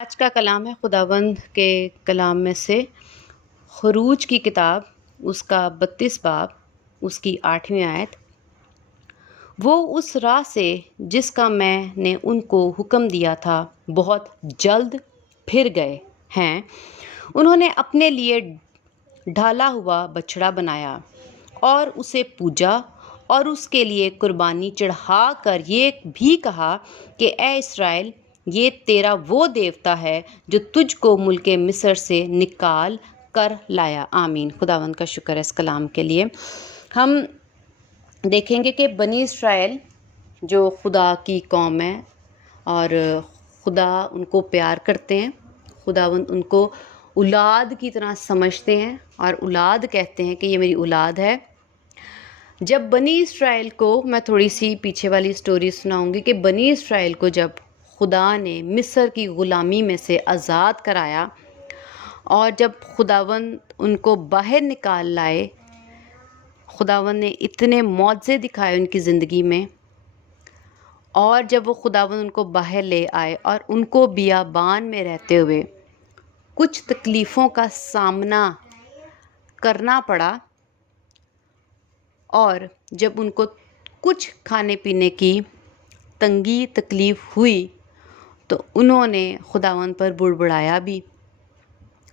آج کا کلام ہے خداوند کے کلام میں سے خروج کی کتاب، اس کا 32 باب، اس کی 8ویں آیت۔ وہ اس راہ سے جس کا میں نے ان کو حکم دیا تھا بہت جلد پھر گئے ہیں۔ انہوں نے اپنے لیے ڈھالا ہوا بچڑا بنایا اور اسے پوجا اور اس کے لیے قربانی چڑھا کر یہ بھی کہا کہ اے اسرائیل، یہ تیرا وہ دیوتا ہے جو تجھ کو ملک مصر سے نکال کر لایا۔ آمین۔ خداوند کا شکر ہے اس کلام کے لیے۔ ہم دیکھیں گے کہ بنی اسرائیل جو خدا کی قوم ہے اور خدا ان کو پیار کرتے ہیں، خداوند ان کو اولاد کی طرح سمجھتے ہیں اور اولاد کہتے ہیں کہ یہ میری اولاد ہے۔ جب بنی اسرائیل کو، میں تھوڑی سی پیچھے والی سٹوری سناؤں گی کہ بنی اسرائیل کو جب خدا نے مصر کی غلامی میں سے آزاد کرایا اور جب خداوند ان کو باہر نکال لائے، خداوند نے اتنے معجزے دکھائے ان کی زندگی میں، اور جب وہ خداوند ان کو باہر لے آئے اور ان کو بیابان میں رہتے ہوئے کچھ تکلیفوں کا سامنا کرنا پڑا، اور جب ان کو کچھ کھانے پینے کی تنگی تکلیف ہوئی تو انہوں نے خداوند پر بڑبڑایا بھی،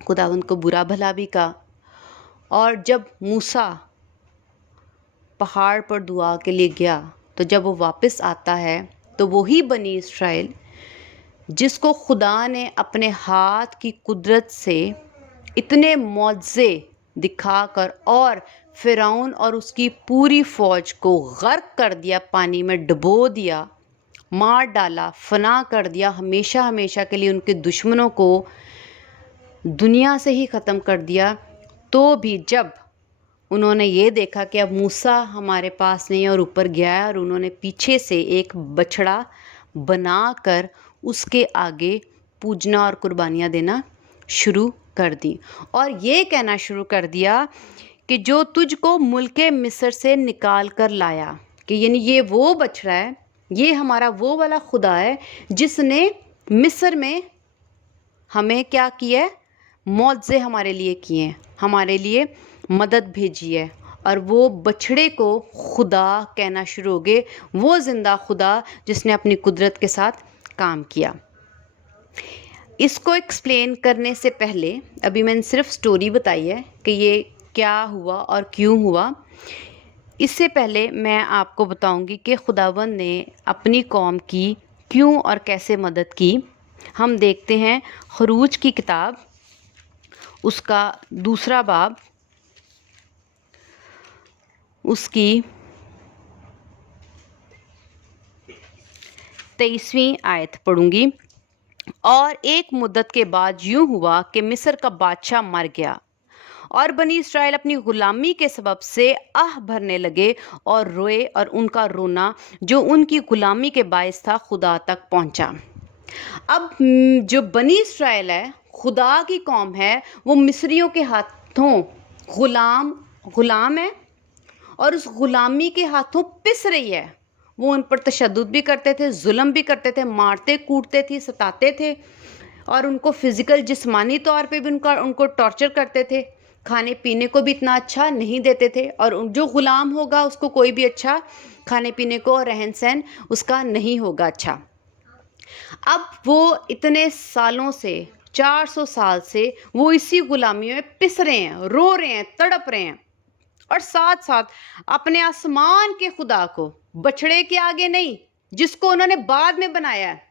خداوند کو برا بھلا بھی کہا۔ اور جب موسیٰ پہاڑ پر دعا کے لیے گیا تو جب وہ واپس آتا ہے تو وہی بنی اسرائیل جس کو خدا نے اپنے ہاتھ کی قدرت سے اتنے معجزے دکھا کر اور فرعون اور اس کی پوری فوج کو غرق کر دیا، پانی میں ڈبو دیا، مار ڈالا، فنا کر دیا، ہمیشہ ہمیشہ کے لیے ان کے دشمنوں کو دنیا سے ہی ختم کر دیا، تو بھی جب انہوں نے یہ دیکھا کہ اب موسیٰ ہمارے پاس نہیں اور اوپر گیا ہے، اور انہوں نے پیچھے سے ایک بچڑا بنا کر اس کے آگے پوجنا اور قربانیاں دینا شروع کر دی، اور یہ کہنا شروع کر دیا کہ جو تجھ کو ملک مصر سے نکال کر لایا، کہ یعنی یہ وہ بچڑا ہے، یہ ہمارا وہ والا خدا ہے جس نے مصر میں ہمیں کیا کیا ہے، معجزے ہمارے لیے کیے ہیں، ہمارے لیے مدد بھیجی ہے۔ اور وہ بچڑے کو خدا کہنا شروع ہو گئے، وہ زندہ خدا جس نے اپنی قدرت کے ساتھ کام کیا۔ اس کو ایکسپلین کرنے سے پہلے ابھی میں نے صرف سٹوری بتائی ہے کہ یہ کیا ہوا اور کیوں ہوا۔ اس سے پہلے میں آپ کو بتاؤں گی کہ خداوند نے اپنی قوم کی کیوں اور کیسے مدد کی۔ ہم دیکھتے ہیں خروج کی کتاب، اس کا 2 باب، اس کی 23ویں آیت پڑھوں گی۔ اور ایک مدت کے بعد یوں ہوا کہ مصر کا بادشاہ مر گیا اور بنی اسرائیل اپنی غلامی کے سبب سے آہ بھرنے لگے اور روئے، اور ان کا رونا جو ان کی غلامی کے باعث تھا خدا تک پہنچا۔ اب جو بنی اسرائیل ہے، خدا کی قوم ہے، وہ مصریوں کے ہاتھوں غلام ہے اور اس غلامی کے ہاتھوں پس رہی ہے۔ وہ ان پر تشدد بھی کرتے تھے، ظلم بھی کرتے تھے، مارتے کوٹتے تھے، ستاتے تھے، اور ان کو فزیکل جسمانی طور پہ بھی ان کو ٹارچر کرتے تھے، کھانے پینے کو بھی اتنا اچھا نہیں دیتے تھے، اور جو غلام ہوگا اس کو کوئی بھی اچھا کھانے پینے کو اور رہن سہن اس کا نہیں ہوگا اچھا۔ اب وہ اتنے سالوں سے، 400 سال سے وہ اسی غلامی میں پس رہے ہیں، رو رہے ہیں، تڑپ رہے ہیں، اور ساتھ ساتھ اپنے آسمان کے خدا کو، بچڑے کے آگے نہیں جس کو انہوں نے بعد میں بنایا ہے،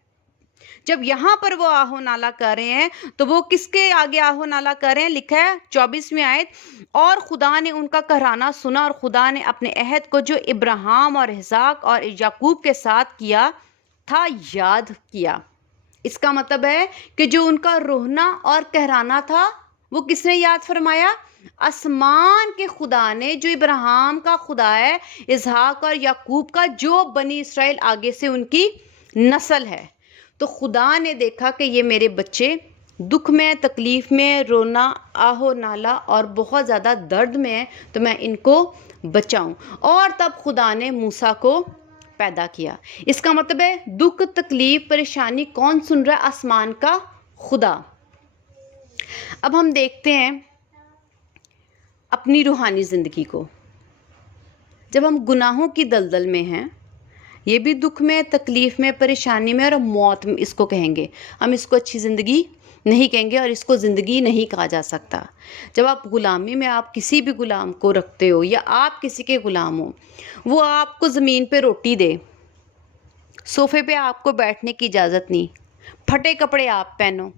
جب یہاں پر وہ آہو نالا کر رہے ہیں تو وہ کس کے آگے آہو نالا کر رہے ہیں؟ لکھا ہے 24ویں آیت، اور خدا نے ان کا کہرانا سنا، اور خدا نے اپنے عہد کو جو ابراہیم اور اسحاق اور یعقوب کے ساتھ کیا تھا یاد کیا۔ اس کا مطلب ہے کہ جو ان کا رونا اور کہرانا تھا وہ کس نے یاد فرمایا؟ آسمان کے خدا نے، جو ابراہیم کا خدا ہے، اسحاق اور یعقوب کا، جو بنی اسرائیل آگے سے ان کی نسل ہے۔ تو خدا نے دیکھا کہ یہ میرے بچے دکھ میں، تکلیف میں، رونا، آہو نالا اور بہت زیادہ درد میں ہیں، تو میں ان کو بچاؤں، اور تب خدا نے موسیٰ کو پیدا کیا۔ اس کا مطلب ہے دکھ، تکلیف، پریشانی کون سن رہا ہے؟ آسمان کا خدا۔ اب ہم دیکھتے ہیں اپنی روحانی زندگی کو۔ جب ہم گناہوں کی دلدل میں ہیں، یہ بھی دکھ میں، تکلیف میں، پریشانی میں، اور موت میں اس کو کہیں گے، ہم اس کو اچھی زندگی نہیں کہیں گے، اور اس کو زندگی نہیں کہا جا سکتا۔ جب آپ غلامی میں، آپ کسی بھی غلام کو رکھتے ہو یا آپ کسی کے غلام ہو، وہ آپ کو زمین پہ روٹی دے، صوفے پہ آپ کو بیٹھنے کی اجازت نہیں، پھٹے کپڑے آپ پہنو،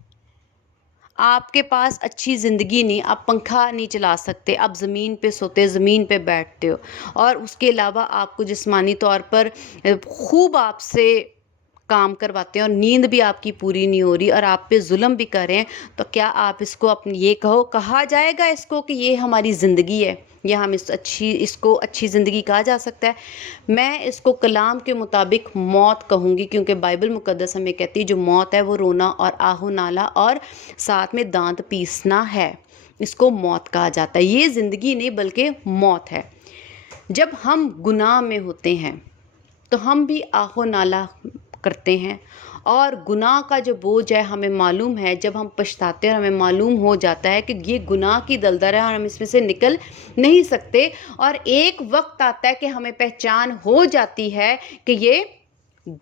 آپ کے پاس اچھی زندگی نہیں، آپ پنکھا نہیں چلا سکتے، آپ زمین پہ سوتے، زمین پہ بیٹھتے ہو، اور اس کے علاوہ آپ کو جسمانی طور پر خوب آپ سے کام کرواتے ہیں اور نیند بھی آپ کی پوری نہیں ہو رہی اور آپ پہ ظلم بھی کر رہے ہیں، تو کیا آپ اس کو اپنی یہ کہا جائے گا اس کو کہ یہ ہماری زندگی ہے، یا ہم اس کو اچھی زندگی کہا جا سکتا ہے؟ میں اس کو کلام کے مطابق موت کہوں گی، کیونکہ بائبل مقدس ہمیں کہتی ہے جو موت ہے وہ رونا اور آہ و نالا اور ساتھ میں دانت پیسنا ہے، اس کو موت کہا جاتا ہے۔ یہ زندگی نہیں بلکہ موت ہے۔ جب ہم گناہ میں ہوتے ہیں تو ہم بھی آہ و نالا کرتے ہیں، اور گناہ کا جو بوجھ ہے ہمیں معلوم ہے، جب ہم پچھتاتے ہیں اور ہمیں معلوم ہو جاتا ہے کہ یہ گناہ کی دلدل ہے اور ہم اس میں سے نکل نہیں سکتے، اور ایک وقت آتا ہے کہ ہمیں پہچان ہو جاتی ہے کہ یہ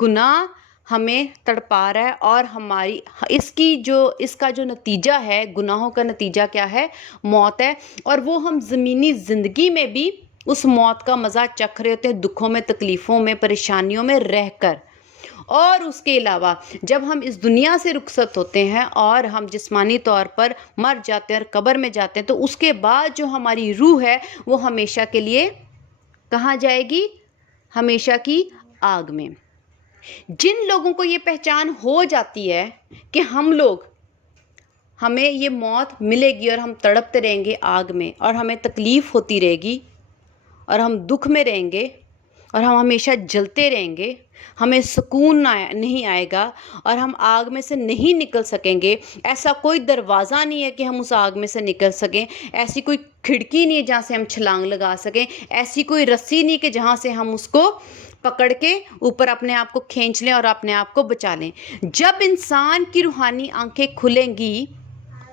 گناہ ہمیں تڑپا رہا ہے، اور ہماری اس کا جو نتیجہ ہے، گناہوں کا نتیجہ کیا ہے؟ موت ہے، اور وہ ہم زمینی زندگی میں بھی اس موت کا مزہ چکھ رہے ہوتے ہیں، دکھوں میں، تکلیفوں میں، پریشانیوں میں رہ کر۔ اور اس کے علاوہ جب ہم اس دنیا سے رخصت ہوتے ہیں اور ہم جسمانی طور پر مر جاتے ہیں اور قبر میں جاتے ہیں، تو اس کے بعد جو ہماری روح ہے وہ ہمیشہ کے لیے کہاں جائے گی؟ ہمیشہ کی آگ میں۔ جن لوگوں کو یہ پہچان ہو جاتی ہے کہ ہمیں یہ موت ملے گی اور ہم تڑپتے رہیں گے آگ میں، اور ہمیں تکلیف ہوتی رہے گی، اور ہم دکھ میں رہیں گے، اور ہم ہمیشہ جلتے رہیں گے، ہمیں سکون نہیں آئے گا، اور ہم آگ میں سے نہیں نکل سکیں گے، ایسا کوئی دروازہ نہیں ہے کہ ہم اس آگ میں سے نکل سکیں، ایسی کوئی کھڑکی نہیں ہے جہاں سے ہم چھلانگ لگا سکیں، ایسی کوئی رسی نہیں کہ جہاں سے ہم اس کو پکڑ کے اوپر اپنے آپ کو کھینچ لیں اور اپنے آپ کو بچا لیں۔ جب انسان کی روحانی آنکھیں کھلیں گی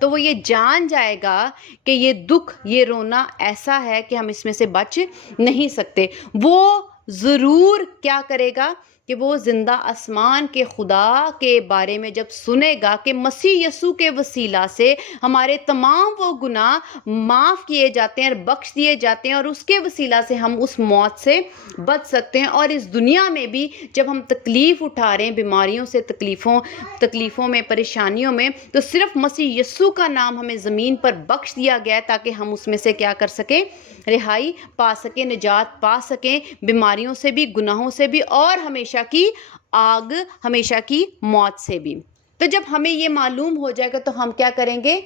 تو وہ یہ جان جائے گا کہ یہ دکھ، یہ رونا ایسا ہے کہ ہم اس میں سے بچ نہیں سکتے۔ وہ ضرور کیا کرے گا کہ وہ زندہ آسمان کے خدا کے بارے میں جب سنے گا کہ مسیح یسوع کے وسیلہ سے ہمارے تمام وہ گناہ معاف کیے جاتے ہیں اور بخش دیے جاتے ہیں، اور اس کے وسیلہ سے ہم اس موت سے بچ سکتے ہیں، اور اس دنیا میں بھی جب ہم تکلیف اٹھا رہے ہیں، بیماریوں سے، تکلیفوں میں، پریشانیوں میں، تو صرف مسیح یسوع کا نام ہمیں زمین پر بخش دیا گیا ہے تاکہ ہم اس میں سے کیا کر سکیں؟ رہائی پا سکیں، نجات پا سکیں، بیماریوں سے بھی، گناہوں سے بھی، اور ہمیشہ کی آگ، ہمیشہ کی موت سے بھی۔ تو جب ہمیں یہ معلوم ہو جائے گا تو ہم کیا کریں گے؟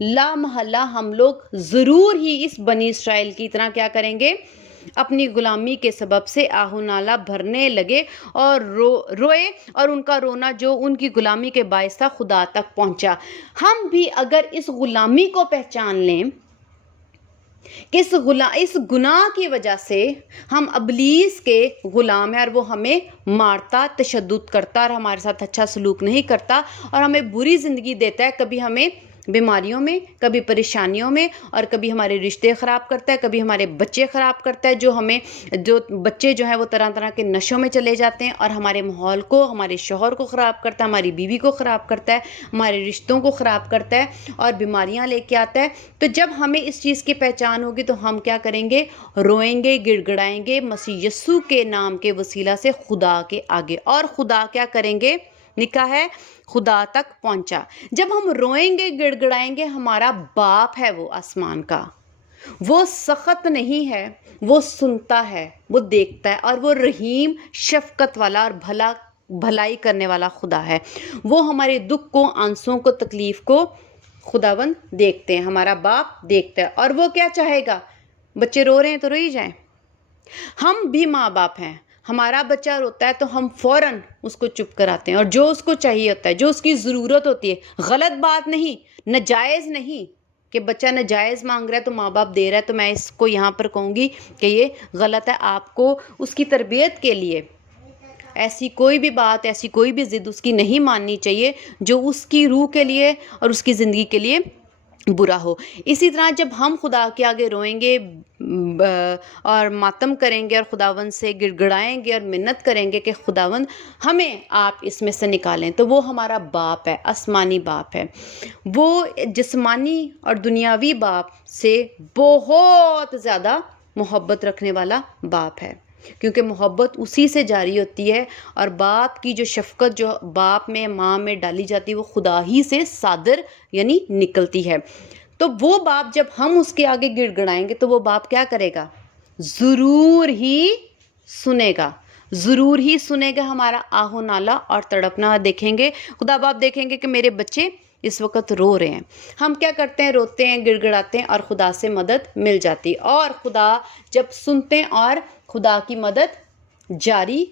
لا محالہ ہم لوگ ضرور ہی اس بنی اسرائیل کی طرح کیا کریں گے؟ اپنی غلامی کے سبب سے آہ و نالہ بھرنے لگے اور روئے، اور ان کا رونا جو ان کی غلامی کے باعث تھا خدا تک پہنچا۔ ہم بھی اگر اس غلامی کو پہچان لیں کہ اس گناہ کی وجہ سے ہم ابلیس کے غلام ہیں، اور وہ ہمیں مارتا، تشدد کرتا، اور ہمارے ساتھ اچھا سلوک نہیں کرتا، اور ہمیں بری زندگی دیتا ہے، کبھی ہمیں بیماریوں میں، کبھی پریشانیوں میں، اور کبھی ہمارے رشتے خراب کرتا ہے، کبھی ہمارے بچے خراب کرتا ہے، جو بچے جو ہیں وہ طرح طرح کے نشوں میں چلے جاتے ہیں، اور ہمارے ماحول کو، ہمارے شوہر کو خراب کرتا ہے، ہماری بیوی کو خراب کرتا ہے، ہمارے رشتوں کو خراب کرتا ہے، اور بیماریاں لے کے آتا ہے۔ تو جب ہمیں اس چیز کی پہچان ہوگی تو ہم کیا کریں گے؟ روئیں گے، گڑ گڑائیں گے مسیح یسوع کے نام کے وسیلہ سے خدا کے آگے، اور خدا کیا کریں گے؟ لکھا ہے خدا تک پہنچا۔ جب ہم روئیں گے، گڑ گڑائیں گے، ہمارا باپ ہے وہ آسمان کا، وہ سخت نہیں ہے، وہ سنتا ہے، وہ دیکھتا ہے، اور وہ رحیم، شفقت والا اور بھلائی کرنے والا خدا ہے۔ وہ ہمارے دکھ کو، آنسوں کو، تکلیف کو خداوند دیکھتے ہیں، ہمارا باپ دیکھتا ہے، اور وہ کیا چاہے گا؟ بچے رو رہے ہیں تو روئی جائیں۔ ہم بھی ماں باپ ہیں، ہمارا بچہ روتا ہے تو ہم فوراً اس کو چپ کراتے ہیں، اور جو اس کو چاہیے ہوتا ہے، جو اس کی ضرورت ہوتی ہے، غلط بات نہیں، ناجائز نہیں کہ بچہ ناجائز مانگ رہا ہے تو ماں باپ دے رہا ہے، تو میں اس کو یہاں پر کہوں گی کہ یہ غلط ہے۔ آپ کو اس کی تربیت کے لیے ایسی کوئی بھی بات، ایسی کوئی بھی ضد اس کی نہیں ماننی چاہیے جو اس کی روح کے لیے اور اس کی زندگی کے لیے برا ہو۔ اسی طرح جب ہم خدا کے آگے روئیں گے اور ماتم کریں گے اور خداوند سے گڑ گڑائیں گے اور منت کریں گے کہ خداوند ہمیں آپ اس میں سے نکالیں، تو وہ ہمارا باپ ہے، آسمانی باپ ہے۔ وہ جسمانی اور دنیاوی باپ سے بہت زیادہ محبت رکھنے والا باپ ہے، کیونکہ محبت اسی سے جاری ہوتی ہے، اور باپ کی جو شفقت جو باپ میں ماں میں ڈالی جاتی ہے وہ خدا ہی سے صادر یعنی نکلتی ہے۔ تو وہ باپ جب ہم اس کے آگے گڑ گڑائیں گے تو وہ باپ کیا کرے گا؟ ضرور ہی سنے گا، ضرور ہی سنے گا ہمارا آہ و نالا اور تڑپنا۔ دیکھیں گے خدا باپ دیکھیں گے کہ میرے بچے اس وقت رو رہے ہیں، ہم کیا کرتے ہیں؟ روتے ہیں، گڑ گڑاتے ہیں، اور خدا سے مدد مل جاتی، اور خدا جب سنتے ہیں اور خدا کی مدد جاری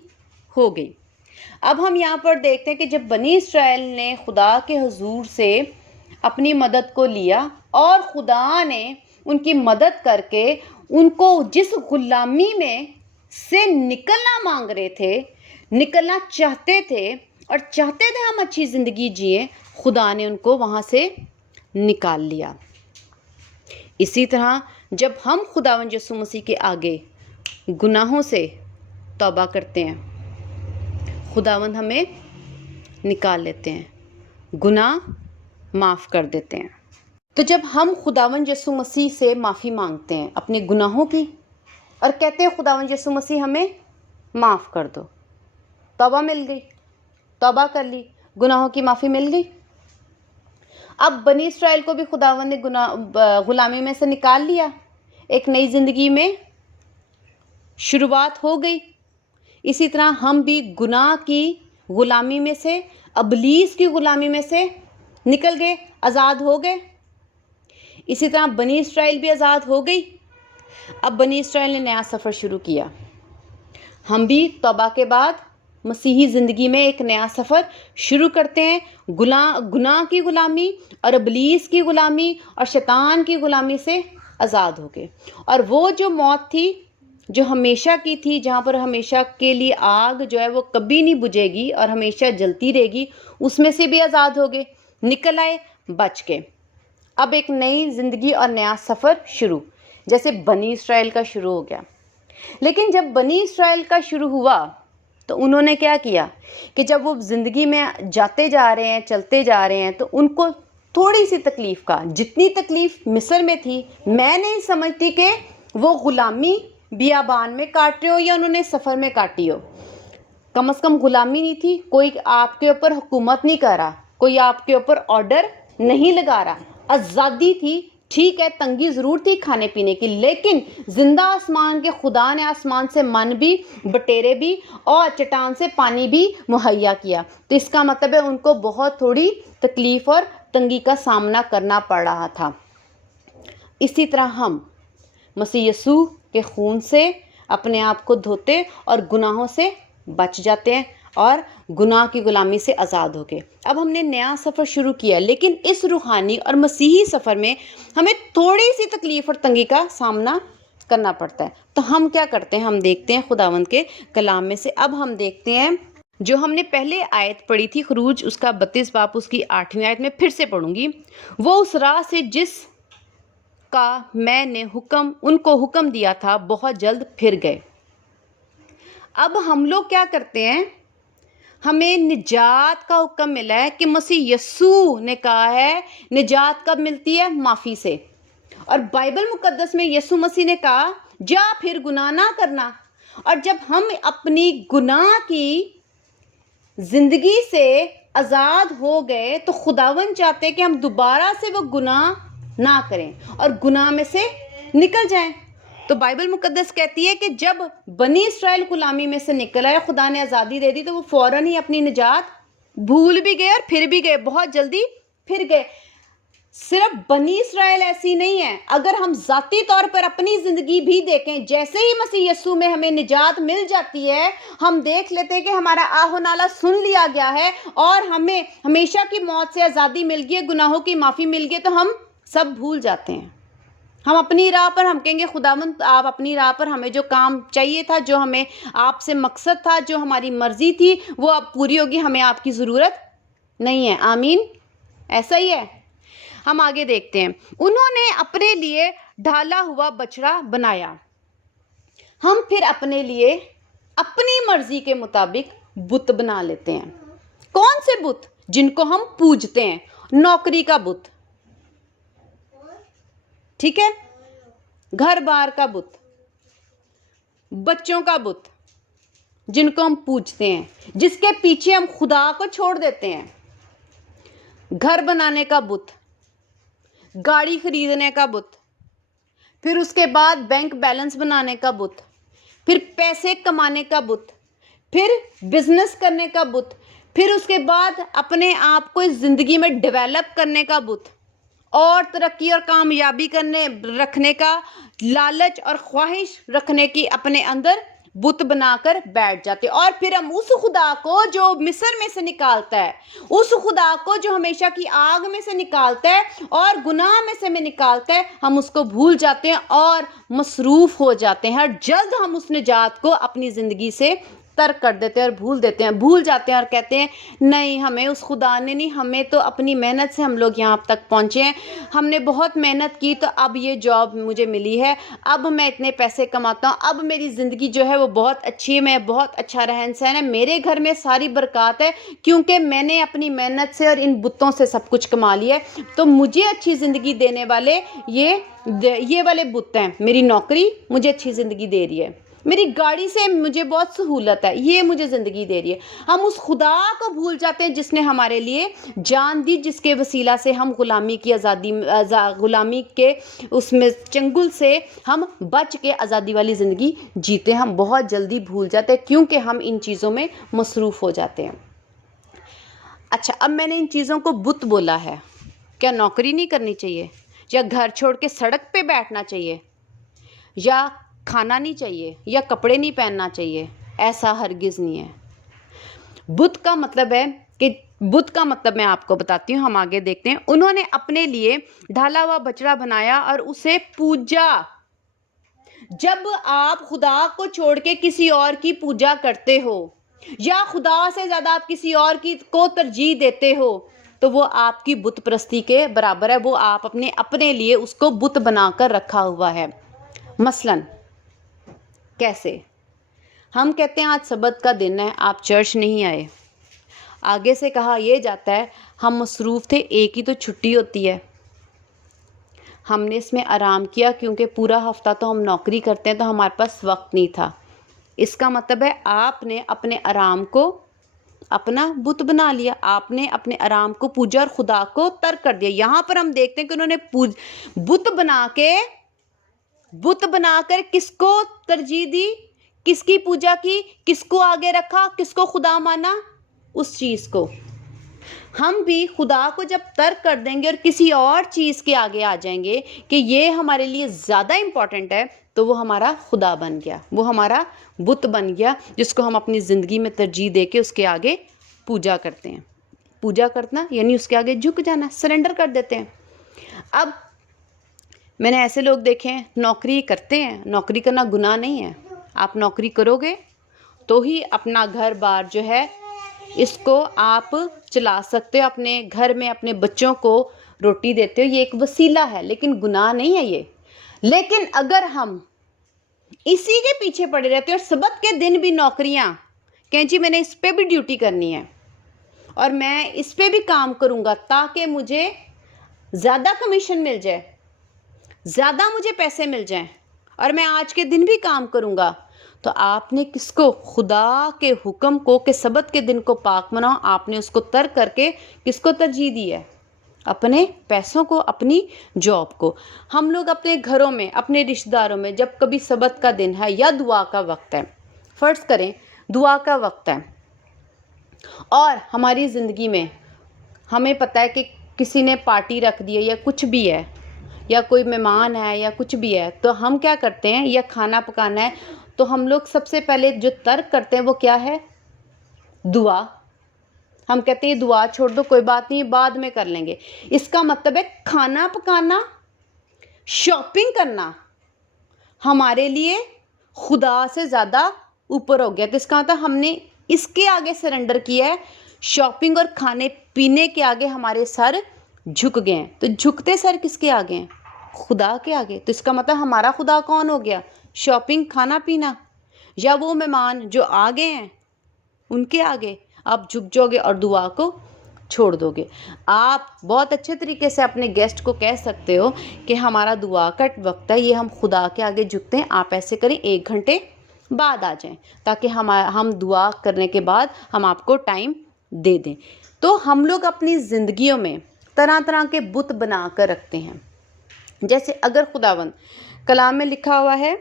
ہو گئی۔ اب ہم یہاں پر دیکھتے ہیں کہ جب بنی اسرائیل نے خدا کے حضور سے اپنی مدد کو لیا اور خدا نے ان کی مدد کر کے ان کو جس غلامی میں سے نکلنا مانگ رہے تھے، نکلنا چاہتے تھے اور چاہتے تھے ہم اچھی زندگی جئیں، خدا نے ان کو وہاں سے نکال لیا۔ اسی طرح جب ہم خداوند یسوع مسیح کے آگے گناہوں سے توبہ کرتے ہیں، خداوند ہمیں نکال لیتے ہیں، گناہ معاف کر دیتے ہیں۔ تو جب ہم خداوند یسوع مسیح سے معافی مانگتے ہیں اپنے گناہوں کی اور کہتے ہیں خداوند یسوع مسیح ہمیں معاف کر دو، توبہ مل گئی، توبہ کر لی، گناہوں کی معافی مل گئی۔ اب بنی اسرائیل کو بھی خداوند نے غلامی میں سے نکال لیا، ایک نئی زندگی میں شروعات ہو گئی۔ اسی طرح ہم بھی گناہ کی غلامی میں سے، ابلیس کی غلامی میں سے نکل گئے، آزاد ہو گئے۔ اسی طرح بنی اسرائیل بھی آزاد ہو گئی۔ اب بنی اسرائیل نے نیا سفر شروع کیا، ہم بھی توبہ کے بعد مسیحی زندگی میں ایک نیا سفر شروع کرتے ہیں، گناہ کی غلامی اور ابلیس کی غلامی اور شیطان کی غلامی سے آزاد ہو گئے، اور وہ جو موت تھی جو ہمیشہ کی تھی، جہاں پر ہمیشہ کے لیے آگ جو ہے وہ کبھی نہیں بجھے گی اور ہمیشہ جلتی رہے گی، اس میں سے بھی آزاد ہو گئے، نکل آئے، بچ کے۔ اب ایک نئی زندگی اور نیا سفر شروع، جیسے بنی اسرائیل کا شروع ہو گیا۔ لیکن جب بنی اسرائیل کا شروع ہوا تو انہوں نے کیا کیا کہ جب وہ زندگی میں جاتے جا رہے ہیں، چلتے جا رہے ہیں، تو ان کو تھوڑی سی تکلیف کا، جتنی تکلیف مصر میں تھی، میں نہیں سمجھتی کہ وہ غلامی بیابان میں کاٹ رہے ہو یا انہوں نے سفر میں کاٹی ہو۔ کم از کم غلامی نہیں تھی، کوئی آپ کے اوپر حکومت نہیں کر رہا، کوئی آپ کے اوپر آرڈر نہیں لگا رہا، آزادی تھی۔ ٹھیک ہے، تنگی ضرور تھی کھانے پینے کی، لیکن زندہ آسمان کے خدا نے آسمان سے من بھی، بٹیرے بھی اور چٹان سے پانی بھی مہیا کیا، تو اس کا مطلب ہے ان کو بہت تھوڑی تکلیف اور تنگی کا سامنا کرنا پڑ رہا تھا۔ اسی طرح ہم مسیح یسوع کے خون سے اپنے آپ کو دھوتے اور گناہوں سے بچ جاتے ہیں اور گناہ کی غلامی سے آزاد ہو گئے۔ اب ہم نے نیا سفر شروع کیا، لیکن اس روحانی اور مسیحی سفر میں ہمیں تھوڑی سی تکلیف اور تنگی کا سامنا کرنا پڑتا ہے۔ تو ہم کیا کرتے ہیں؟ ہم دیکھتے ہیں خداوند کے کلام میں سے، اب ہم دیکھتے ہیں جو ہم نے پہلے آیت پڑھی تھی، خروج اس کا 32 باب اس کی 8ویں آیت میں پھر سے پڑھوں گی۔ وہ اس راہ سے جس کا میں نے ان کو حکم دیا تھا بہت جلد پھر گئے۔ اب ہم لوگ کیا کرتے ہیں؟ ہمیں نجات کا حکم ملا ہے کہ مسیح یسوع نے کہا ہے نجات کب ملتی ہے؟ معافی سے۔ اور بائبل مقدس میں یسوع مسیح نے کہا جا پھر گناہ نہ کرنا۔ اور جب ہم اپنی گناہ کی زندگی سے آزاد ہو گئے تو خداوند چاہتے ہیں کہ ہم دوبارہ سے وہ گناہ نہ کریں اور گناہ میں سے نکل جائیں۔ تو بائبل مقدس کہتی ہے کہ جب بنی اسرائیل غلامی میں سے نکل آئے، خدا نے آزادی دے دی، تو وہ فوراً ہی اپنی نجات بھول بھی گئے اور پھر بھی گئے، بہت جلدی پھر گئے۔ صرف بنی اسرائیل ایسی نہیں ہے، اگر ہم ذاتی طور پر اپنی زندگی بھی دیکھیں، جیسے ہی مسیح یسوع میں ہمیں نجات مل جاتی ہے، ہم دیکھ لیتے ہیں کہ ہمارا آہ و نالہ سن لیا گیا ہے اور ہمیں ہمیشہ کی موت سے آزادی مل گئی ہے، گناہوں کی معافی مل گئی، تو ہم سب بھول جاتے ہیں۔ ہم اپنی راہ پر ہم کہیں گے خداوند آپ اپنی راہ پر ہمیں جو کام چاہیے تھا، جو ہمیں آپ سے مقصد تھا، جو ہماری مرضی تھی وہ اب پوری ہوگی، ہمیں آپ کی ضرورت نہیں ہے. آمین. ایسا ہی ہے. ہم آگے دیکھتے ہیں. انہوں نے اپنے لیے ڈھالا ہوا بچڑا بنایا. ہم پھر اپنے لیے اپنی مرضی کے مطابق بت بنا لیتے ہیں. کون سے بت؟ جن کو ہم پوجتے ہیں. نوکری کا بت، ٹھیک ہے، گھر بار کا بت، بچوں کا بت، جن کو ہم پوجتے ہیں، جس کے پیچھے ہم خدا کو چھوڑ دیتے ہیں. گھر بنانے کا بت، گاڑی خریدنے کا بت، پھر اس کے بعد بینک بیلنس بنانے کا بت، پھر پیسے کمانے کا بت، پھر بزنس کرنے کا بت، پھر اس کے بعد اپنے آپ کو اس زندگی میں ڈیولپ کرنے کا بت، اور ترقی اور کامیابی رکھنے کا لالچ اور خواہش رکھنے کی اپنے اندر بت بنا کر بیٹھ جاتے. اور پھر ہم اس خدا کو جو مصر میں سے نکالتا ہے، اس خدا کو جو ہمیشہ کی آگ میں سے نکالتا ہے اور گناہ میں سے نکالتا ہے، ہم اس کو بھول جاتے ہیں اور مصروف ہو جاتے ہیں. اور جلد ہم اس نجات کو اپنی زندگی سے ترک کر دیتے ہیں اور بھول جاتے ہیں اور کہتے ہیں نہیں، ہمیں اس خدا نے نہیں، ہمیں تو اپنی محنت سے ہم لوگ یہاں تک پہنچے ہیں، ہم نے بہت محنت کی تو اب یہ جاب مجھے ملی ہے، اب میں اتنے پیسے کماتا ہوں، اب میری زندگی جو ہے وہ بہت اچھی ہے، میں بہت اچھا رہن سہن ہے، میرے گھر میں ساری برکات ہے کیونکہ میں نے اپنی محنت سے اور ان بتوں سے سب کچھ کما لیا ہے. تو مجھے اچھی زندگی دینے والے یہ والے بت ہیں. میری نوکری مجھے اچھی زندگی دے رہی ہے، میری گاڑی سے مجھے بہت سہولت ہے، یہ مجھے زندگی دے رہی ہے. ہم اس خدا کو بھول جاتے ہیں جس نے ہمارے لیے جان دی، جس کے وسیلہ سے ہم غلامی کے اس میں چنگل سے ہم بچ کے آزادی والی زندگی جیتے. ہم بہت جلدی بھول جاتے ہیں کیونکہ ہم ان چیزوں میں مصروف ہو جاتے ہیں. اچھا، اب میں نے ان چیزوں کو بت بولا ہے. کیا نوکری نہیں کرنی چاہیے، یا گھر چھوڑ کے سڑک پہ بیٹھنا چاہیے، یا کھانا نہیں چاہیے، یا کپڑے نہیں پہننا چاہیے؟ ایسا ہرگز نہیں ہے. بت کا مطلب ہے کہ بت کا مطلب میں آپ کو بتاتی ہوں. ہم آگے دیکھتے ہیں. انہوں نے اپنے لیے ڈھالا ہوا بچڑا بنایا اور اسے پوجا. جب آپ خدا کو چھوڑ کے کسی اور کی پوجا کرتے ہو، یا خدا سے زیادہ آپ کسی اور کو ترجیح دیتے ہو، تو وہ آپ کی بت پرستی کے برابر ہے. وہ آپ اپنے لیے اس کو بت بنا کر رکھا ہوا ہے. مثلاً کیسے؟ ہم کہتے ہیں آج سبت کا دن ہے، آپ چرچ نہیں آئے. آگے سے کہا یہ جاتا ہے ہم مصروف تھے، ایک ہی تو چھٹی ہوتی ہے، ہم نے اس میں آرام کیا کیونکہ پورا ہفتہ تو ہم نوکری کرتے ہیں تو ہمارے پاس وقت نہیں تھا. اس کا مطلب ہے آپ نے اپنے آرام کو اپنا بت بنا لیا، آپ نے اپنے آرام کو پوجا اور خدا کو ترک کر دیا. یہاں پر ہم دیکھتے ہیں کہ انہوں نے بت بنا کر کس کو ترجیح دی، کس کی پوجا کی، کس کو آگے رکھا، کس کو خدا مانا؟ اس چیز کو. ہم بھی خدا کو جب ترک کر دیں گے اور کسی اور چیز کے آگے آ جائیں گے کہ یہ ہمارے لیے زیادہ امپورٹنٹ ہے، تو وہ ہمارا خدا بن گیا، وہ ہمارا بت بن گیا جس کو ہم اپنی زندگی میں ترجیح دے کے اس کے آگے پوجا کرتے ہیں. پوجا کرنا یعنی اس کے آگے جھک جانا، سرنڈر کر دیتے ہیں. اب میں نے ایسے لوگ دیکھے ہیں نوکری کرتے ہیں، نوکری کرنا گناہ نہیں ہے. آپ نوکری کرو گے تو ہی اپنا گھر بار جو ہے اس کو آپ چلا سکتے ہو، اپنے گھر میں اپنے بچوں کو روٹی دیتے ہو. یہ ایک وسیلہ ہے لیکن گناہ نہیں ہے یہ. لیکن اگر ہم اسی کے پیچھے پڑے رہتے ہیں اور سبت کے دن بھی نوکریاں کہیں جی میں نے اس پہ بھی ڈیوٹی کرنی ہے اور میں اس پہ بھی کام کروں گا تاکہ مجھے زیادہ کمیشن مل جائے، زیادہ مجھے پیسے مل جائیں، اور میں آج کے دن بھی کام کروں گا، تو آپ نے کس کو؟ خدا کے حکم کو کہ سبت کے دن کو پاک مناؤ، آپ نے اس کو ترک کر کے کس کو ترجیح دی ہے؟ اپنے پیسوں کو، اپنی جاب کو. ہم لوگ اپنے گھروں میں، اپنے رشتہ داروں میں جب کبھی سبت کا دن ہے یا دعا کا وقت ہے، فرض کریں دعا کا وقت ہے اور ہماری زندگی میں ہمیں پتہ ہے کہ کسی نے پارٹی رکھ دی ہے یا کچھ بھی ہے، یا کوئی مہمان ہے یا کچھ بھی ہے، تو ہم کیا کرتے ہیں؟ یا کھانا پکانا ہے تو ہم لوگ سب سے پہلے جو ترک کرتے ہیں وہ کیا ہے؟ دعا. ہم کہتے ہیں دعا چھوڑ دو، کوئی بات نہیں بعد میں کر لیں گے. اس کا مطلب ہے کھانا پکانا شاپنگ کرنا ہمارے لیے خدا سے زیادہ اوپر ہو گیا. تو اس کا مطلب ہم نے اس کے آگے سرنڈر کیا ہے. شاپنگ اور کھانے پینے کے آگے ہمارے سر جھک گئے ہیں. تو جھکتے سر کس کے آگے ہیں؟ خدا کے آگے. تو اس کا مطلب ہمارا خدا کون ہو گیا؟ شاپنگ، کھانا پینا، یا وہ مہمان جو آگے ہیں ان کے آگے آپ جھک جاؤ گے اور دعا کو چھوڑ دو گے. آپ بہت اچھے طریقے سے اپنے گیسٹ کو کہہ سکتے ہو کہ ہمارا دعا کا وقت ہے، یہ ہم خدا کے آگے جھکتے ہیں، آپ ایسے کریں 1 گھنٹے بعد آ جائیں تاکہ ہم دعا کرنے کے بعد ہم آپ کو ٹائم دے دیں. تو ہم لوگ اپنی زندگیوں میں طرح طرح کے بت بنا کر رکھتے ہیں. جیسے اگر خداوند کلام میں لکھا ہوا ہے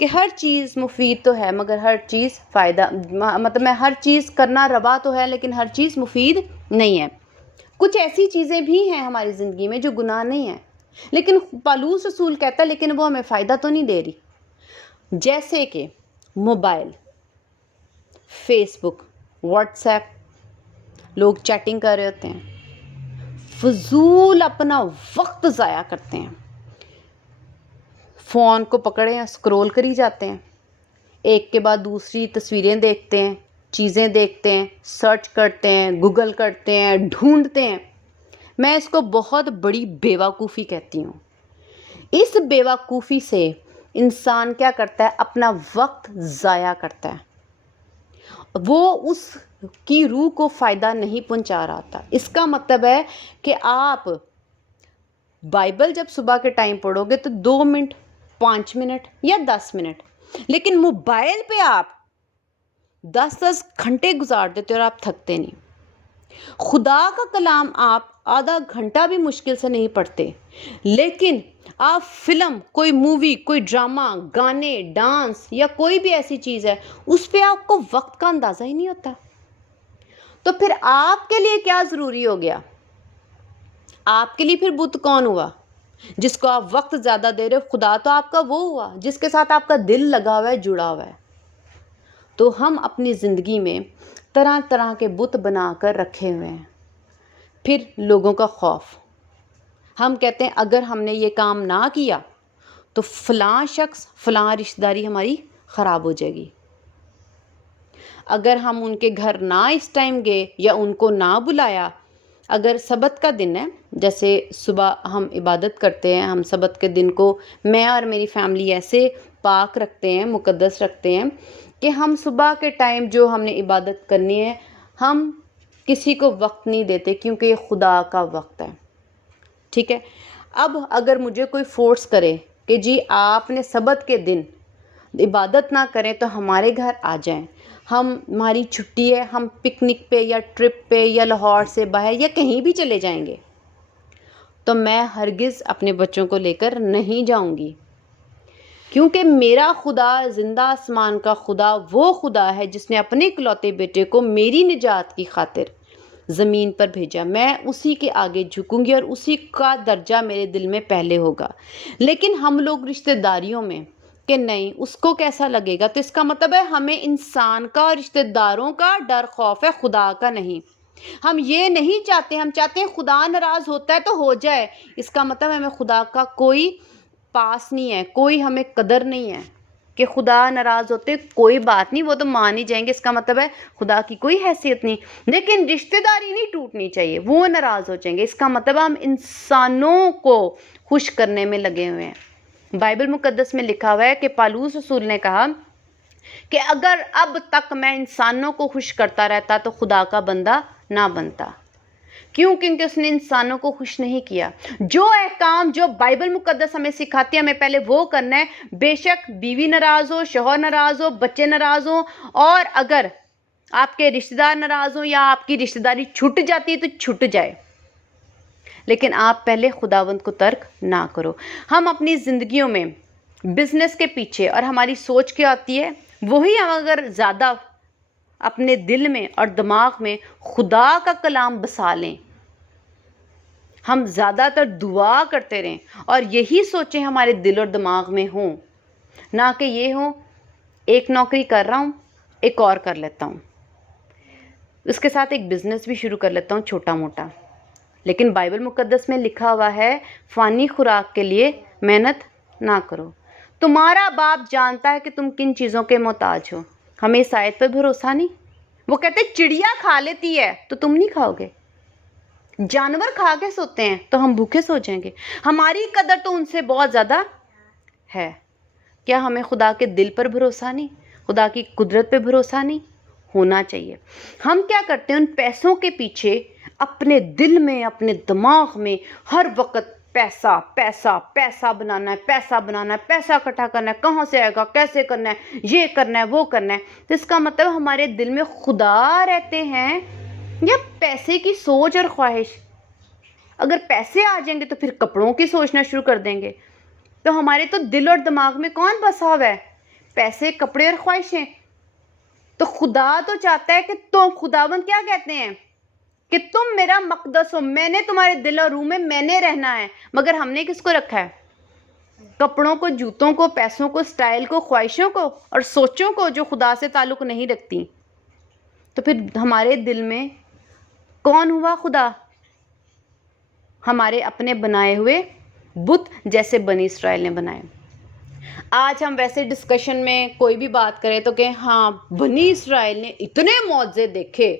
کہ ہر چیز مفید تو ہے مگر ہر چیز فائدہ، مطلب میں ہر چیز کرنا روا تو ہے لیکن ہر چیز مفید نہیں ہے. کچھ ایسی چیزیں بھی ہیں ہماری زندگی میں جو گناہ نہیں ہیں، لیکن پالوس رسول کہتا ہے لیکن وہ ہمیں فائدہ تو نہیں دے رہی. جیسے کہ موبائل، فیس بک، واٹس ایپ، لوگ چیٹنگ کر رہے ہوتے ہیں، فضول اپنا وقت ضائع کرتے ہیں، فون کو پکڑے ہیں اسکرول کری جاتے ہیں، ایک کے بعد دوسری تصویریں دیکھتے ہیں، چیزیں دیکھتے ہیں، سرچ کرتے ہیں، گوگل کرتے ہیں، ڈھونڈتے ہیں. میں اس کو بہت بڑی بیوقوفی کہتی ہوں. اس بیوقوفی سے انسان کیا کرتا ہے؟ اپنا وقت ضائع کرتا ہے، وہ اس کی روح کو فائدہ نہیں پہنچا رہا تھا. اس کا مطلب ہے کہ آپ بائبل جب صبح کے ٹائم پڑھو گے تو 2 منٹ، 5 منٹ یا 10 منٹ، لیکن موبائل پہ آپ 10 گھنٹے گزار دیتے اور آپ تھکتے نہیں. خدا کا کلام آپ آدھا گھنٹہ بھی مشکل سے نہیں پڑھتے، لیکن آپ فلم، کوئی مووی، کوئی ڈرامہ، گانے، ڈانس یا کوئی بھی ایسی چیز ہے اس پہ آپ کو وقت کا اندازہ ہی نہیں ہوتا. تو پھر آپ کے لیے کیا ضروری ہو گیا؟ آپ کے لیے پھر بت کون ہوا جس کو آپ وقت زیادہ دے رہے ہو؟ خدا تو آپ کا وہ ہوا جس کے ساتھ آپ کا دل لگا ہوا ہے، جڑا ہوا ہے. تو ہم اپنی زندگی میں طرح طرح کے بت بنا کر رکھے ہوئے ہیں. پھر لوگوں کا خوف، ہم کہتے ہیں اگر ہم نے یہ کام نہ کیا تو فلاں شخص، فلاں رشتہ داری ہماری خراب ہو جائے گی. اگر ہم ان کے گھر نہ اس ٹائم گئے یا ان کو نہ بلایا، اگر سبت کا دن ہے، جیسے صبح ہم عبادت کرتے ہیں، ہم سبت کے دن کو میں اور میری فیملی ایسے پاک رکھتے ہیں، مقدس رکھتے ہیں کہ ہم صبح کے ٹائم جو ہم نے عبادت کرنی ہے ہم کسی کو وقت نہیں دیتے کیونکہ یہ خدا کا وقت ہے. ٹھیک ہے. اب اگر مجھے کوئی فورس کرے کہ جی آپ نے سبت کے دن عبادت نہ کریں تو ہمارے گھر آ جائیں، ہماری چھٹی ہے، ہم پکنک پہ یا ٹرپ پہ یا لاہور سے باہر یا کہیں بھی چلے جائیں گے، تو میں ہرگز اپنے بچوں کو لے کر نہیں جاؤں گی، کیونکہ میرا خدا زندہ آسمان کا خدا وہ خدا ہے جس نے اپنے اکلوتے بیٹے کو میری نجات کی خاطر زمین پر بھیجا. میں اسی کے آگے جھکوں گی اور اسی کا درجہ میرے دل میں پہلے ہوگا. لیکن ہم لوگ رشتہ داریوں میں کہ نہیں اس کو کیسا لگے گا، تو اس کا مطلب ہے ہمیں انسان کا اور رشتہ داروں کا ڈر خوف ہے، خدا کا نہیں. ہم یہ نہیں چاہتے، ہم چاہتے ہیں خدا ناراض ہوتا ہے تو ہو جائے. اس کا مطلب ہمیں خدا کا کوئی پاس نہیں ہے، کوئی ہمیں قدر نہیں ہے کہ خدا ناراض ہوتے کوئی بات نہیں، وہ تو مان ہی جائیں گے. اس کا مطلب ہے خدا کی کوئی حیثیت نہیں. لیکن رشتہ داری نہیں ٹوٹنی چاہیے، وہ ناراض ہو جائیں گے. اس کا مطلب ہم انسانوں کو خوش کرنے میں لگے ہوئے ہیں. بائبل مقدس میں لکھا ہوا ہے کہ پالوس رسول نے کہا کہ اگر اب تک میں انسانوں کو خوش کرتا رہتا تو خدا کا بندہ نہ بنتا. کیوں؟ کیونکہ اس نے انسانوں کو خوش نہیں کیا. جو احکام جو بائبل مقدس ہمیں سکھاتی ہے ہمیں پہلے وہ کرنا ہے. بے شک بیوی ناراض ہو، شوہر ناراض ہو، بچے ناراض ہوں، اور اگر آپ کے رشتہ دار ناراض ہوں یا آپ کی رشتہ داری چھٹ جاتی ہے تو چھٹ جائے، لیکن آپ پہلے خداوند کو ترک نہ کرو. ہم اپنی زندگیوں میں بزنس کے پیچھے اور ہماری سوچ کیا آتی ہے، وہی ہم اگر زیادہ اپنے دل میں اور دماغ میں خدا کا کلام بسا لیں، ہم زیادہ تر دعا کرتے رہیں اور یہی سوچیں ہمارے دل اور دماغ میں ہوں، نہ کہ یہ ہوں ایک نوکری کر رہا ہوں ایک اور کر لیتا ہوں، اس کے ساتھ ایک بزنس بھی شروع کر لیتا ہوں چھوٹا موٹا. لیکن بائبل مقدس میں لکھا ہوا ہے فانی خوراک کے لیے محنت نہ کرو. تمہارا باپ جانتا ہے کہ تم کن چیزوں کے محتاج ہو. ہمیں اس آیت پہ بھروسہ نہیں. وہ کہتے چڑیا کھا لیتی ہے تو تم نہیں کھاؤ گے. جانور کھا کے سوتے ہیں تو ہم بھوکے سو جائیں گے. ہماری قدر تو ان سے بہت زیادہ ہے. کیا ہمیں خدا کے دل پر بھروسہ نہیں؟ خدا کی قدرت پہ بھروسہ نہیں؟ ہونا چاہیے. ہم کیا کرتے ہیں ان پیسوں کے پیچھے اپنے دل میں اپنے دماغ میں ہر وقت پیسہ پیسہ پیسہ بنانا ہے، پیسہ بنانا ہے، پیسہ اکٹھا کرنا ہے، کہاں سے آئے گا، کیسے کرنا ہے، یہ کرنا ہے، وہ کرنا ہے. تو اس کا مطلب ہمارے دل میں خدا رہتے ہیں یا پیسے کی سوچ اور خواہش؟ اگر پیسے آ جائیں گے تو پھر کپڑوں کی سوچنا شروع کر دیں گے. تو ہمارے تو دل اور دماغ میں کون بسا ہوا ہے؟ پیسے، کپڑے اور خواہشیں. تو خدا تو چاہتا ہے کہ تم، خداوند کیا کہتے ہیں کہ تم میرا مقدس ہو، میں نے تمہارے دل اور روح میں نے رہنا ہے. مگر ہم نے کس کو رکھا ہے؟ کپڑوں کو، جوتوں کو، پیسوں کو، سٹائل کو، خواہشوں کو اور سوچوں کو جو خدا سے تعلق نہیں رکھتی. تو پھر ہمارے دل میں کون ہوا خدا؟ ہمارے اپنے بنائے ہوئے بت، جیسے بنی اسرائیل نے بنائے. آج ہم ویسے ڈسکشن میں کوئی بھی بات کریں تو کہیں ہاں بنی اسرائیل نے اتنے معجزے دیکھے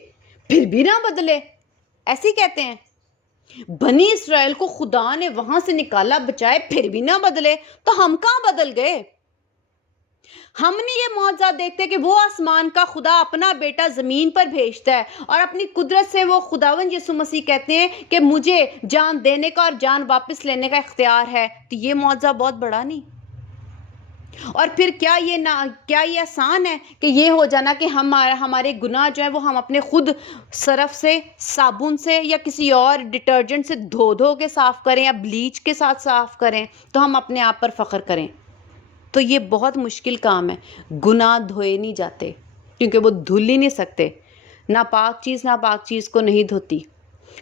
پھر بھی نہ بدلے. ایسے ہی کہتے ہیں. بنی اسرائیل کو خدا نے وہاں سے نکالا، بچائے، پھر بھی نہ بدلے. تو ہم کہاں بدل گئے؟ ہم نے یہ معجزہ دیکھتے کہ وہ آسمان کا خدا اپنا بیٹا زمین پر بھیجتا ہے اور اپنی قدرت سے وہ خداوند یسوع مسیح کہتے ہیں کہ مجھے جان دینے کا اور جان واپس لینے کا اختیار ہے. تو یہ معجزہ بہت بڑا نہیں؟ اور پھر کیا یہ آسان ہے کہ یہ ہو جانا کہ ہمارے گناہ جو ہیں وہ ہم اپنے خود سرف سے، صابن سے یا کسی اور ڈٹرجنٹ سے دھو کے صاف کریں یا بلیچ کے ساتھ صاف کریں تو ہم اپنے آپ پر فخر کریں؟ تو یہ بہت مشکل کام ہے. گناہ دھوئے نہیں جاتے کیونکہ وہ دھل ہی نہیں سکتے. ناپاک چیز کو نہیں دھوتی.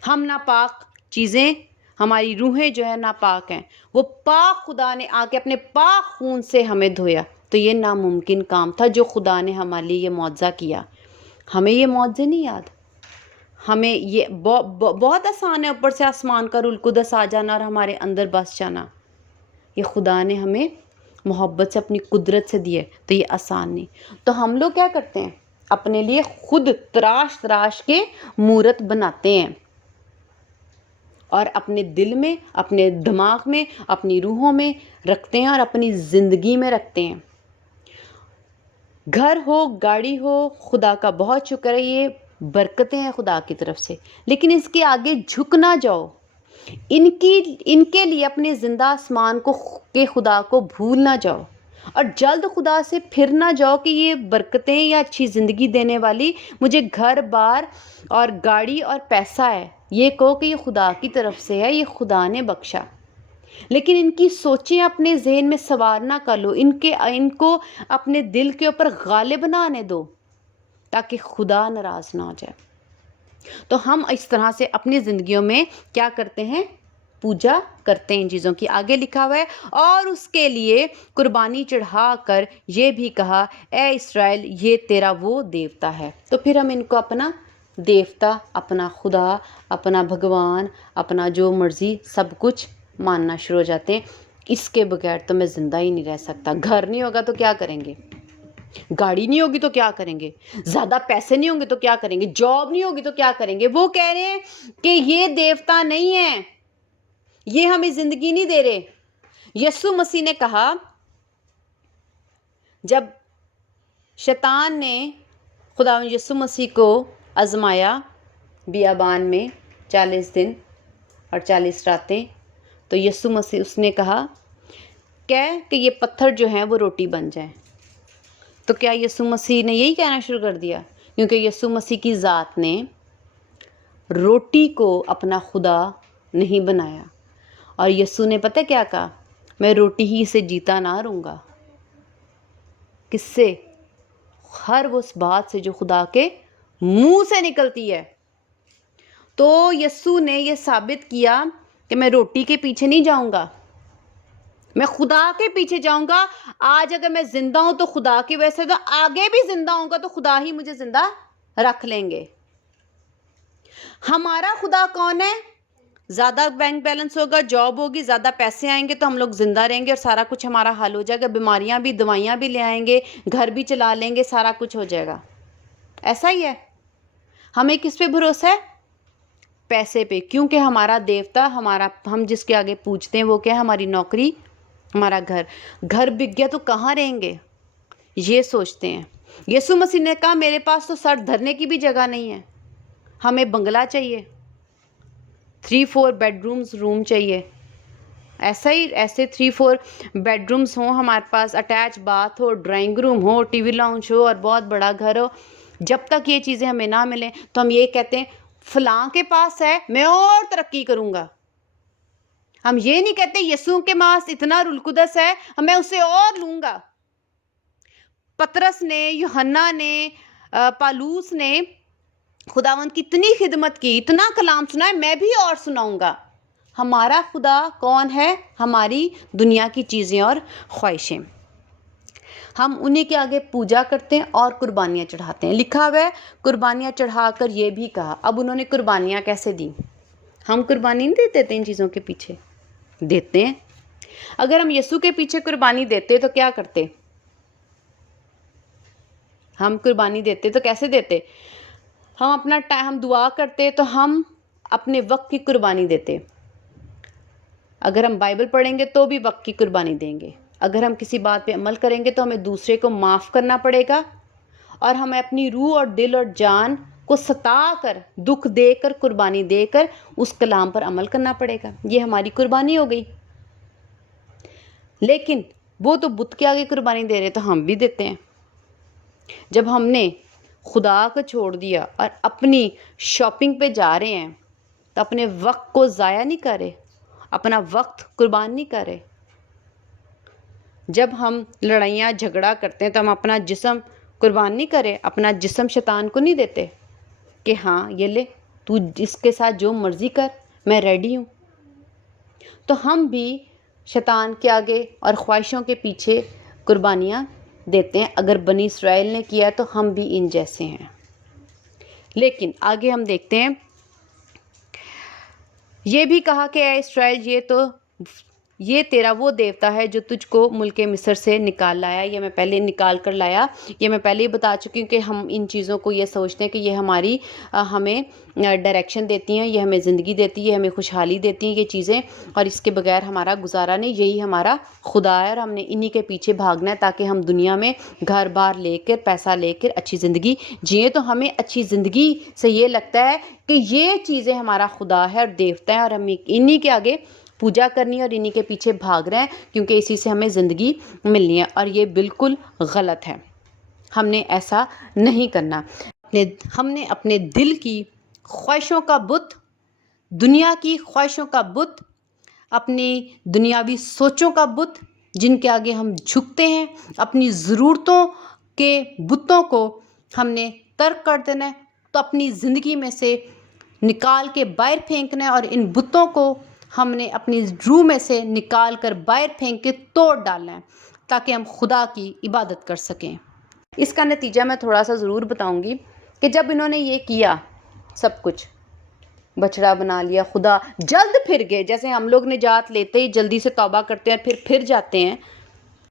ہم ناپاک چیزیں، ہماری روحیں جو ہے ناپاک ہیں، وہ پاک خدا نے آ کے اپنے پاک خون سے ہمیں دھویا. تو یہ ناممکن کام تھا جو خدا نے ہمارے لیے یہ معجزہ کیا. ہمیں یہ معجزے نہیں یاد. ہمیں یہ بہت آسان ہے اوپر سے آسمان کا روح القدس آ جانا اور ہمارے اندر بس جانا. یہ خدا نے ہمیں محبت سے اپنی قدرت سے دیے، تو یہ آسان نہیں. تو ہم لوگ کیا کرتے ہیں؟ اپنے لیے خود تراش کے مورت بناتے ہیں اور اپنے دل میں، اپنے دماغ میں، اپنی روحوں میں رکھتے ہیں اور اپنی زندگی میں رکھتے ہیں. گھر ہو، گاڑی ہو، خدا کا بہت شکر ہے، یہ برکتیں ہیں خدا کی طرف سے. لیکن اس کے آگے جھک نہ جاؤ. ان کے لیے اپنے زندہ آسمان کے خدا کو بھول نہ جاؤ اور جلد خدا سے پھر نہ جاؤ کہ یہ برکتیں یا اچھی زندگی دینے والی مجھے گھر بار اور گاڑی اور پیسہ ہے، یہ کہو کہ یہ خدا کی طرف سے ہے، یہ خدا نے بخشا. لیکن ان کی سوچیں اپنے ذہن میں سوار نہ کر لو. ان کو اپنے دل کے اوپر غالب نہ آنے دو تاکہ خدا ناراض نہ ہو جائے. تو ہم اس طرح سے اپنی زندگیوں میں کیا کرتے ہیں؟ پوجا کرتے ہیں ان چیزوں کی. آگے لکھا ہوا ہے اور اس کے لیے قربانی چڑھا کر یہ بھی کہا، اے اسرائیل یہ تیرا وہ دیوتا ہے. تو پھر ہم ان کو اپنا دیوتا، اپنا خدا، اپنا بھگوان، اپنا جو مرضی سب کچھ ماننا شروع ہو جاتے ہیں. اس کے بغیر تو میں زندہ ہی نہیں رہ سکتا. گھر نہیں ہوگا تو کیا کریں گے؟ گاڑی نہیں ہوگی تو کیا کریں گے؟ زیادہ پیسے نہیں ہوں گے تو کیا کریں گے؟ جاب نہیں ہوگی تو کیا کریں گے؟ وہ کہہ رہے ہیں کہ یہ دیوتا نہیں ہے، یہ ہمیں زندگی نہیں دے رہے. یسوع مسیح نے کہا، جب شیطان نے خداوند یسوع مسیح کو آزمایا بیابان میں 40 دن اور 40 راتیں، تو یسوع مسیح اس نے کہا کہ یہ پتھر جو ہیں وہ روٹی بن جائیں. تو کیا یسوع مسیح نے یہی کہنا شروع کر دیا؟ کیونکہ یسوع مسیح کی ذات نے روٹی کو اپنا خدا نہیں بنایا. اور یسوع نے پتہ کیا کہا؟ میں روٹی ہی سے جیتا نہ رہوں گا. کس سے؟ ہر اس بات سے جو خدا کے منہ سے نکلتی ہے. تو یسوع نے یہ ثابت کیا کہ میں روٹی کے پیچھے نہیں جاؤں گا، میں خدا کے پیچھے جاؤں گا. آج اگر میں زندہ ہوں تو خدا کی وجہ سے، تو آگے بھی زندہ ہوں گا تو خدا ہی مجھے زندہ رکھ لیں گے. ہمارا خدا کون ہے؟ زیادہ بینک بیلنس ہوگا، جاب ہوگی، زیادہ پیسے آئیں گے تو ہم لوگ زندہ رہیں گے اور سارا کچھ ہمارا حل ہو جائے گا، بیماریاں بھی، دوائیاں بھی لے آئیں گے، گھر بھی چلا لیں گے، سارا کچھ ہو جائے گا۔ ایسا ہی ہے۔ ہمیں کس پہ بھروسہ ہے؟ پیسے پہ، کیونکہ ہمارا دیوتا، ہم جس کے آگے پوجتے ہیں وہ کیا ہے؟ ہماری نوکری، ہمارا گھر۔ گھر بک گیا تو کہاں رہیں گے، یہ سوچتے ہیں۔ یسوع مسیح نے کہا میرے پاس تو سر دھرنے کی بھی جگہ نہیں ہے، ہمیں بنگلہ چاہیے، 3-4 بیڈ رومز روم چاہیے۔ ایسے 3-4 بیڈ رومز ہوں ہمارے پاس، اٹیچ باتھ ہو، ڈرائنگ روم ہو، ٹی وی لاؤنج ہو اور بہت بڑا گھر ہو۔ جب تک یہ چیزیں ہمیں نہ ملیں تو ہم یہ کہتے ہیں فلاں کے پاس ہے، میں اور ترقی کروں گا۔ ہم یہ نہیں کہتے یسوع کے پاس اتنا روح القدس ہے، میں اسے اور لوں گا۔ پطرس نے، یوحنا نے، پالوس نے خداوند کی اتنی خدمت کی، اتنا کلام سنا ہے، میں بھی اور سناؤں گا۔ ہمارا خدا کون ہے؟ ہماری دنیا کی چیزیں اور خواہشیں۔ ہم انہی کے آگے پوجا کرتے ہیں اور قربانیاں چڑھاتے ہیں۔ لکھا ہوا ہے قربانیاں چڑھا کر یہ بھی کہا۔ اب انہوں نے قربانیاں کیسے دیں؟ ہم قربانی نہیں دیتے تھے ان چیزوں کے پیچھے؟ دیتے ہیں۔ اگر ہم یسوع کے پیچھے قربانی دیتے تو کیا کرتے؟ ہم قربانی دیتے تو کیسے دیتے؟ ہم اپنا ہم دعا کرتے تو ہم اپنے وقت کی قربانی دیتے۔ اگر ہم بائبل پڑھیں گے تو بھی وقت کی قربانی دیں گے۔ اگر ہم کسی بات پہ عمل کریں گے تو ہمیں دوسرے کو معاف کرنا پڑے گا، اور ہمیں اپنی روح اور دل اور جان کو ستا کر، دکھ دے کر، قربانی دے کر اس کلام پر عمل کرنا پڑے گا۔ یہ ہماری قربانی ہو گئی۔ لیکن وہ تو بت کے آگے قربانی دے رہے تو ہم بھی دیتے ہیں۔ جب ہم نے خدا کو چھوڑ دیا اور اپنی شاپنگ پہ جا رہے ہیں تو اپنے وقت کو ضائع نہیں کر رہے، اپنا وقت قربان نہیں کر رہے۔ جب ہم لڑائیاں جھگڑا کرتے ہیں تو ہم اپنا جسم قربان نہیں کرے، اپنا جسم شیطان کو نہیں دیتے کہ ہاں یہ لے، تو اس کے ساتھ جو مرضی کر، میں ریڈی ہوں۔ تو ہم بھی شیطان کے آگے اور خواہشوں کے پیچھے قربانیاں دیتے ہیں۔ اگر بنی اسرائیل نے کیا تو ہم بھی ان جیسے ہیں۔ لیکن آگے ہم دیکھتے ہیں، یہ بھی کہا کہ اے اسرائیل، یہ تیرا وہ دیوتا ہے جو تجھ کو ملک مصر سے نکال لایا۔ یہ میں پہلے نکال کر لایا، یہ میں پہلے ہی بتا چکی ہوں کہ ہم ان چیزوں کو یہ سوچتے ہیں کہ یہ ہمیں ڈائریکشن دیتی ہیں، یہ ہمیں زندگی دیتی ہے، ہمیں خوشحالی دیتی ہیں یہ چیزیں، اور اس کے بغیر ہمارا گزارا نہیں۔ یہی ہمارا خدا ہے اور ہم نے انہی کے پیچھے بھاگنا ہے تاکہ ہم دنیا میں گھر بار لے کر، پیسہ لے کر اچھی زندگی جئیں۔ تو ہمیں اچھی زندگی سے یہ لگتا ہے کہ یہ چیزیں ہمارا خدا ہے اور دیوتا ہے، اور ہمیں انہی کے آگے پوجا کرنی ہے اور انہی کے پیچھے بھاگ رہے ہیں کیونکہ اسی سے ہمیں زندگی ملنی ہے، اور یہ بالکل غلط ہے۔ ہم نے ایسا نہیں کرنا۔ ہم نے اپنے دل کی خواہشوں کا بت، دنیا کی خواہشوں کا بت، اپنی دنیاوی سوچوں کا بت جن کے آگے ہم جھکتے ہیں، اپنی ضرورتوں کے بتوں کو ہم نے ترک کر دینا ہے۔ تو اپنی زندگی میں سے نکال کے باہر پھینکنا ہے، اور ان بتوں کو ہم نے اپنی روح میں سے نکال کر باہر پھینک کے توڑ ڈالنا ہے تاکہ ہم خدا کی عبادت کر سکیں۔ اس کا نتیجہ میں تھوڑا سا ضرور بتاؤں گی کہ جب انہوں نے یہ کیا، سب کچھ بچڑا بنا لیا، خدا جلد پھر گئے، جیسے ہم لوگ نجات لیتے ہی جلدی سے توبہ کرتے ہیں پھر جاتے ہیں،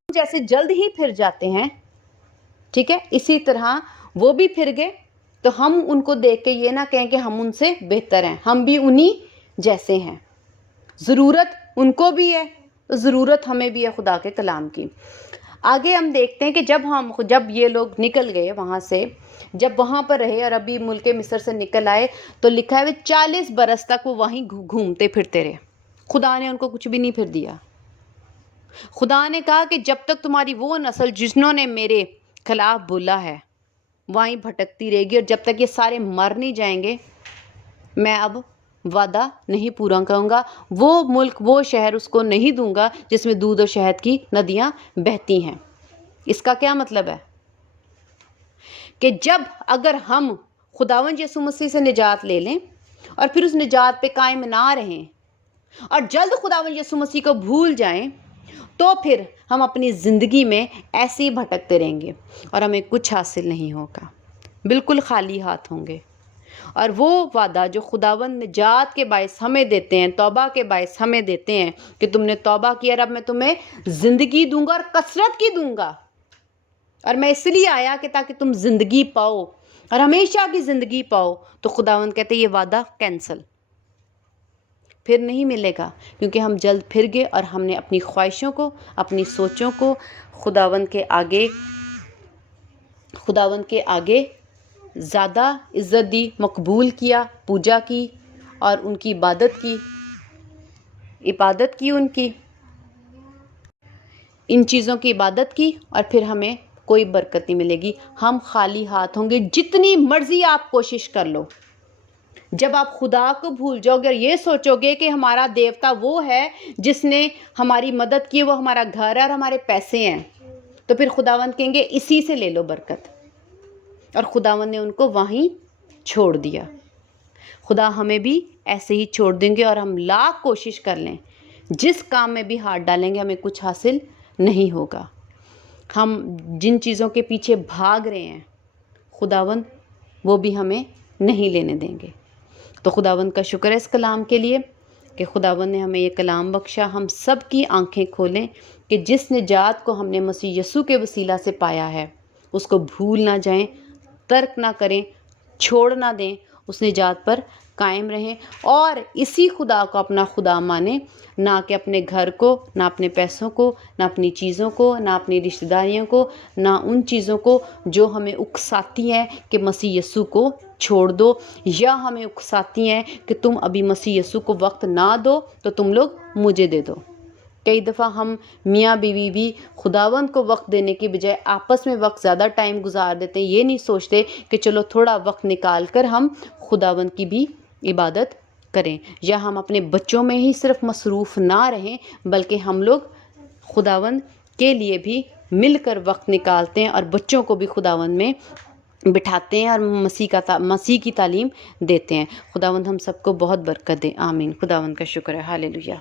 جیسے جلد ہی پھر جاتے ہیں، ٹھیک ہے، اسی طرح وہ بھی پھر گئے۔ تو ہم ان کو دیکھ کے یہ نہ کہیں کہ ہم ان سے بہتر ہیں، ہم بھی انہی جیسے ہیں۔ ضرورت ان کو بھی ہے، ضرورت ہمیں بھی ہے خدا کے کلام کی۔ آگے ہم دیکھتے ہیں کہ جب یہ لوگ نکل گئے وہاں سے، جب وہاں پر رہے اور ابھی ملک مصر سے نکل آئے، تو لکھا ہے 40 برس تک وہ وہیں گھومتے پھرتے رہے۔ خدا نے ان کو کچھ بھی نہیں پھر دیا۔ خدا نے کہا کہ جب تک تمہاری وہ نسل جنہوں نے میرے خلاف بولا ہے وہیں بھٹکتی رہے گی، اور جب تک یہ سارے مر نہیں جائیں گے، میں اب وعدہ نہیں پورا کروں گا، وہ ملک، وہ شہر اس کو نہیں دوں گا جس میں دودھ اور شہد کی ندیاں بہتی ہیں۔ اس کا کیا مطلب ہے؟ کہ اگر ہم خداوند یسوع مسیح سے نجات لے لیں اور پھر اس نجات پہ قائم نہ رہیں اور جلد خداوند یسوع مسیح کو بھول جائیں، تو پھر ہم اپنی زندگی میں ایسے ہی بھٹکتے رہیں گے اور ہمیں کچھ حاصل نہیں ہوگا، بالکل خالی ہاتھ ہوں گے۔ اور وہ وعدہ جو خداوند نجات کے باعث ہمیں دیتے ہیں، توبہ کے باعث ہمیں دیتے ہیں کہ تم نے توبہ کیا اور اب میں تمہیں زندگی دوں گا اور کثرت کی دوں گا، اور میں اس لیے آیا کہ تاکہ تم زندگی پاؤ اور ہمیشہ کی زندگی پاؤ، تو خداوند کہتے ہیں یہ وعدہ کینسل، پھر نہیں ملے گا، کیونکہ ہم جلد پھر گئے اور ہم نے اپنی خواہشوں کو، اپنی سوچوں کو خداوند کے آگے زیادہ عزت دی، مقبول کیا، پوجا کی اور ان کی عبادت کی ان چیزوں کی عبادت کی، اور پھر ہمیں کوئی برکت نہیں ملے گی، ہم خالی ہاتھ ہوں گے، جتنی مرضی آپ کوشش کر لو۔ جب آپ خدا کو بھول جاؤ گے اور یہ سوچو گے کہ ہمارا دیوتا وہ ہے جس نے ہماری مدد کی، وہ ہمارا گھر ہے اور ہمارے پیسے ہیں، تو پھر خداوند کہیں گے اسی سے لے لو برکت، اور خداوند نے ان کو وہیں چھوڑ دیا۔ خدا ہمیں بھی ایسے ہی چھوڑ دیں گے، اور ہم لاکھ کوشش کر لیں، جس کام میں بھی ہاتھ ڈالیں گے ہمیں کچھ حاصل نہیں ہوگا۔ ہم جن چیزوں کے پیچھے بھاگ رہے ہیں خداوند وہ بھی ہمیں نہیں لینے دیں گے۔ تو خداوند کا شکر ہے اس کلام کے لیے کہ خداوند نے ہمیں یہ کلام بخشا، ہم سب کی آنکھیں کھولیں کہ جس نجات کو ہم نے مسیح یسوع کے وسیلہ سے پایا ہے اس کو بھول نہ جائیں، ترک نہ کریں، چھوڑ نہ دیں، اس نجات پر قائم رہیں، اور اسی خدا کو اپنا خدا مانیں، نہ کہ اپنے گھر کو، نہ اپنے پیسوں کو، نہ اپنی چیزوں کو، نہ اپنی رشتہ داریوں کو، نہ ان چیزوں کو جو ہمیں اکساتی ہیں کہ مسیح یسوع کو چھوڑ دو، یا ہمیں اکساتی ہیں کہ تم ابھی مسیح یسوع کو وقت نہ دو تو تم لوگ مجھے دے دو۔ کئی دفعہ ہم میاں بیوی بھی خداوند کو وقت دینے کی بجائے آپس میں وقت زیادہ ٹائم گزار دیتے ہیں، یہ نہیں سوچتے کہ چلو تھوڑا وقت نکال کر ہم خداوند کی بھی عبادت کریں، یا ہم اپنے بچوں میں ہی صرف مصروف نہ رہیں بلکہ ہم لوگ خداوند کے لیے بھی مل کر وقت نکالتے ہیں اور بچوں کو بھی خداوند میں بٹھاتے ہیں اور مسیح کی تعلیم دیتے ہیں۔ خداوند ہم سب کو بہت برکت دے، آمین۔ خداوند کا شکر ہے، ہالےلویا۔